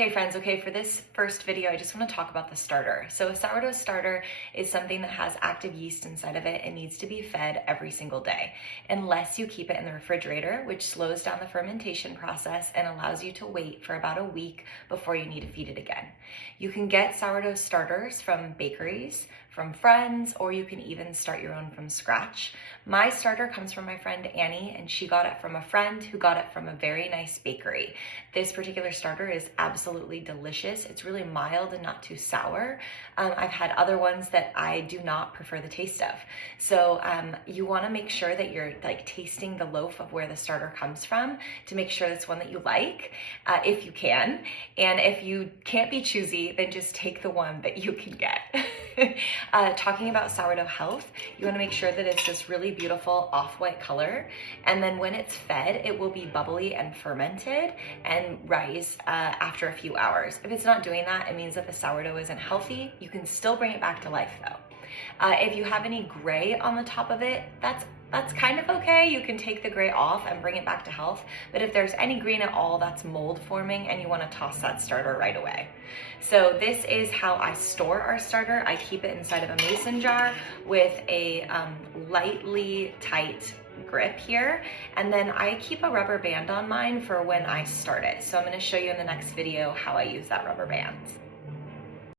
Hey friends, okay, for this first video, I just want to talk about the starter. So a sourdough starter is something that has active yeast inside of it and needs to be fed every single day, unless you keep it in the refrigerator, which slows down the fermentation process and allows you to wait for about a week before you need to feed it again. You can get sourdough starters from bakeries, from friends, or you can even start your own from scratch. My starter comes from my friend Annie, and she got it from a friend who got it from a very nice bakery. This particular starter is absolutely delicious. It's really mild and not too sour. I've had other ones that I do not prefer the taste of. So you want to make sure that you're tasting the loaf of where the starter comes from to make sure it's one that you like, if you can. And if you can't be choosy, then just take the one that you can get. Talking about sourdough health, you want to make sure that it's this really beautiful off-white color, and then when it's fed, it will be bubbly and fermented and rise after a few hours. If it's not doing that, it means that the sourdough isn't healthy. You can still bring it back to life though. If you have any gray on the top of it, that's kind of okay. You can take the gray off and bring it back to health. But if there's any green at all, that's mold forming and you want to toss that starter right away. So this is how I store our starter. I keep it inside of a mason jar with a lightly tight grip here. And then I keep a rubber band on mine for when I start it. So I'm going to show you in the next video how I use that rubber band.